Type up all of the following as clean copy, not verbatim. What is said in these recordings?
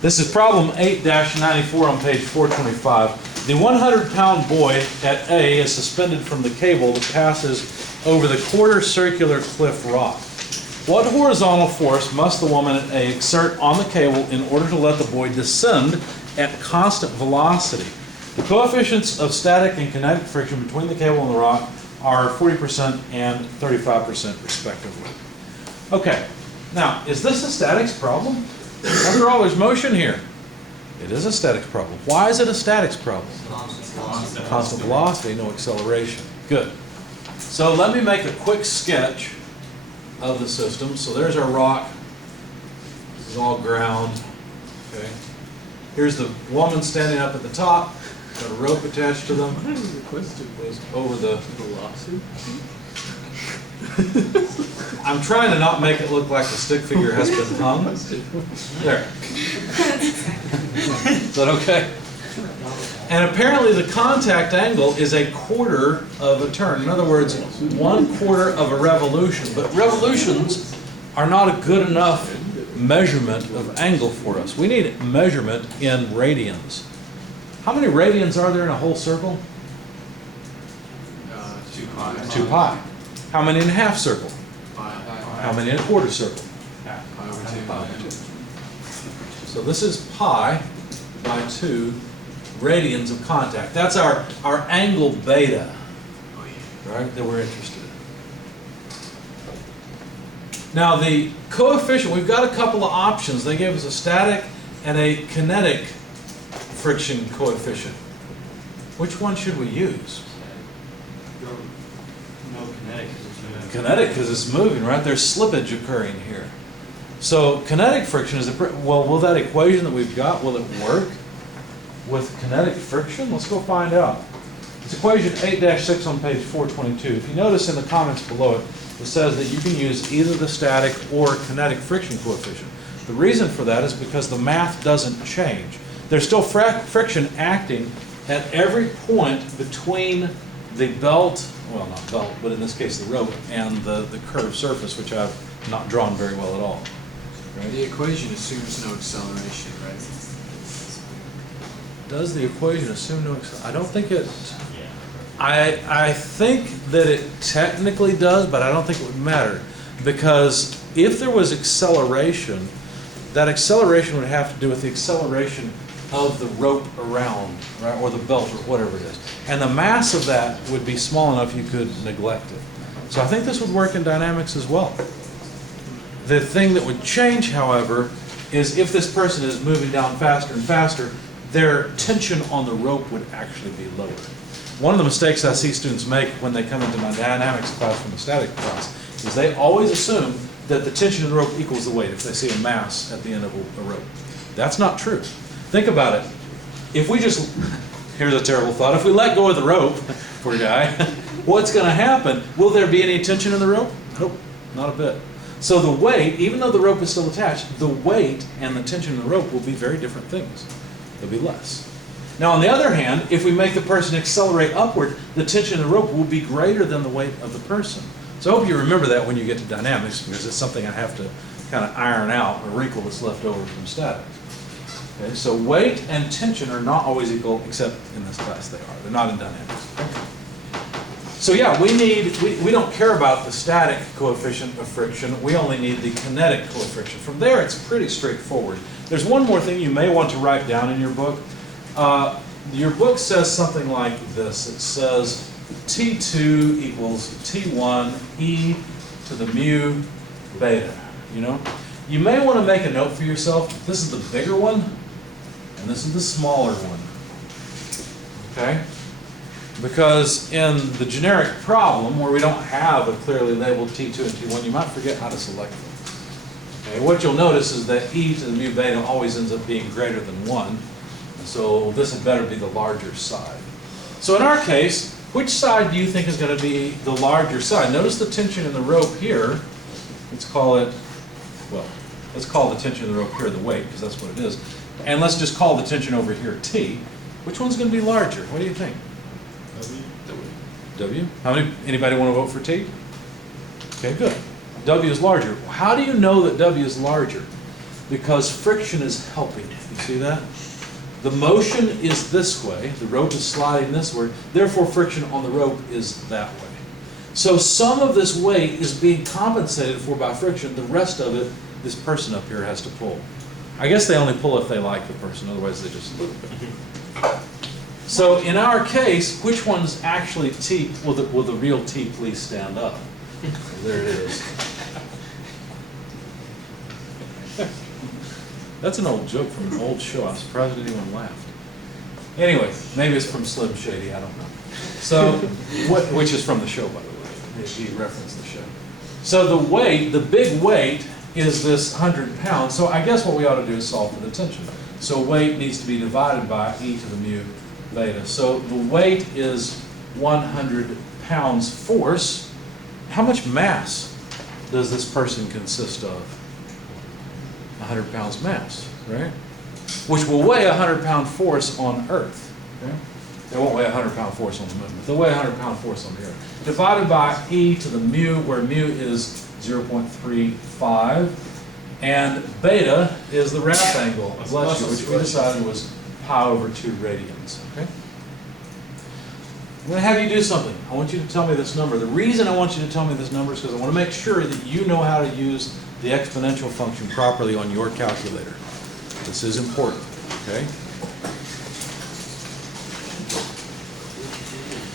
This is problem 8-94 on page 425. The 100-pound boy at A is suspended from the cable that passes over the quarter circular cliff rock. What horizontal force must the woman at A exert on the cable in order to let the boy descend at constant velocity? The coefficients of static and kinetic friction between the cable and the rock are 40% and 35% respectively. Okay, now is this a statics problem? After all, there's motion here. It is a statics problem. Why is it a statics problem? Constant velocity, no acceleration. Good. So let me make a quick sketch of the system. So there's our rock. This is all ground. Okay. Here's the woman standing up at the top. Got a rope attached to them. Goes over the velocity. I'm trying to not make it look like the stick figure has been hung. There. Is that okay? And apparently the contact angle is a quarter of a turn. In other words, 1/4 of a revolution. But revolutions are not a good enough measurement of angle for us. We need measurement in radians. How many radians are there in a whole circle? 2 pi. 2 pi. How many in a half circle? How many in a quarter circle? Pi over 2. Pi over 2. So this is pi by 2 radians of contact. That's our angle beta, right, that we're interested in. Now the coefficient, we've got a couple of options. They gave us a static and a kinetic friction coefficient. Which one should we use? No kinetic because it's moving. Kinetic because it's moving, right? There's slippage occurring here. So kinetic friction is well, will that equation that we've got, will it work with kinetic friction? Let's go find out. It's equation 8-6 on page 422. If you notice in the comments below it, it says that you can use either the static or kinetic friction coefficient. The reason for that is because the math doesn't change. There's still friction acting at every point between the belt, well not belt, but in this case the rope, and the curved surface, which I've not drawn very well at all. Right? The equation assumes no acceleration, right? Does the equation assume no acceleration? I don't think it, I think that it technically does, but I don't think it would matter. Because if there was acceleration, that acceleration would have to do with the acceleration of the rope around, right, or the belt, or whatever it is. And the mass of that would be small enough you could neglect it. So I think this would work in dynamics as well. The thing that would change, however, is if this person is moving down faster and faster, their tension on the rope would actually be lower. One of the mistakes I see students make when they come into my dynamics class from the static class is they always assume that the tension in the rope equals the weight if they see a mass at the end of a rope. That's not true. Think about it. If we just, here's a terrible thought, if we let go of the rope, poor guy, what's going to happen? Will there be any tension in the rope? Nope, not a bit. So the weight, even though the rope is still attached, the weight and the tension in the rope will be very different things. They'll be less. Now on the other hand, if we make the person accelerate upward, the tension in the rope will be greater than the weight of the person. So I hope you remember that when you get to dynamics, because it's something I have to kind of iron out, a wrinkle that's left over from statics. Okay, so weight and tension are not always equal, except in this class they are. They're not in dynamics. So yeah, we don't care about the static coefficient of friction. We only need the kinetic coefficient. From there, it's pretty straightforward. There's one more thing you may want to write down in your book. Your book says something like this. It says T2 equals T1 e to the mu beta. You know, you may want to make a note for yourself. This is the bigger one, and this is the smaller one. Okay? Because in the generic problem, where we don't have a clearly labeled T2 and T1, you might forget how to select them. Okay? What you'll notice is that e to the mu beta always ends up being greater than 1. So this had better be the larger side. So in our case, which side do you think is going to be the larger side? Notice the tension in the rope here. Let's call it, well, let's call the tension in the rope here the weight, because that's what it is. And let's just call the tension over here T. Which one's going to be larger? What do you think? W. How many? Anybody want to vote for T? Okay, good. W is larger. How do you know that W is larger? because friction is helping. You see that? The motion is this way, the rope is sliding this way, therefore friction on the rope is that way. So some of this weight is being compensated for by friction, the rest of it, this person up here has to pull. I guess they only pull if they like the person, otherwise they just leave it. So in our case, which one's actually T? Will the real T please stand up? There it is. That's an old joke from an old show. I'm surprised anyone laughed. Anyway, maybe it's from Slim Shady, I don't know. So, which is from the show, by the way. He referenced the show. So the weight, the big weight, is this 100 pounds. So I guess what we ought to do is solve for the tension. So weight needs to be divided by e to the mu beta. So the weight is 100 pounds force. How much mass does this person consist of? 100 pounds mass, right? Which will weigh 100-pound force on Earth. Okay? They won't weigh 100-pound force on the moon, but they'll weigh 100-pound force on the Earth. Divided by e to the mu, where mu is 0.35, and beta is the wrap angle, bless you, which we decided was pi over 2 radians. Okay? I'm going to have you do something. I want you to tell me this number. The reason I want you to tell me this number is because I want to make sure that you know how to use the exponential function properly on your calculator. This is important, okay?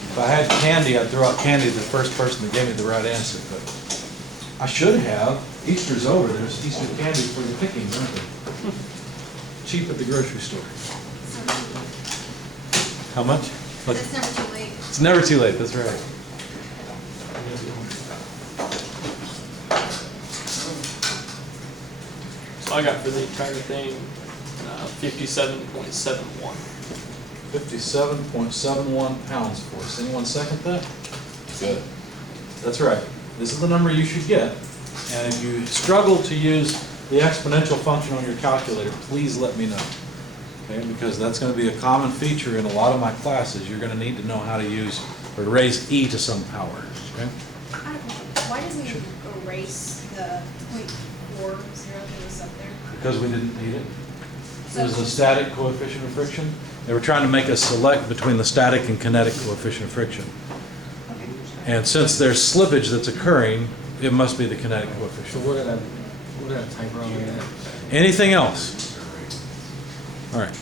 If I had candy, I'd throw out candy to the first person that gave me the right answer, but I should have. Easter's over. There's Easter candy for the picking, aren't there? Cheap at the grocery store. How much? Like, It's never too late. it's never too late, that's right. So I got for the entire thing 57.71. 57.71 pounds force. Anyone second that? Good. That's right. This is the number you should get. And if you struggle to use the exponential function on your calculator, please let me know. Okay, because that's going to be a common feature in a lot of my classes. You're going to need to know how to use or raise e to some power. Okay? Why doesn't it erase the 0.40 that was up there? Because we didn't need it. It was the static coefficient of friction. They were trying to make us select between the static and kinetic coefficient of friction. Okay. And since there's slippage that's occurring, it must be the kinetic So coefficient. we're gonna type wrong in that. Anything else? All right.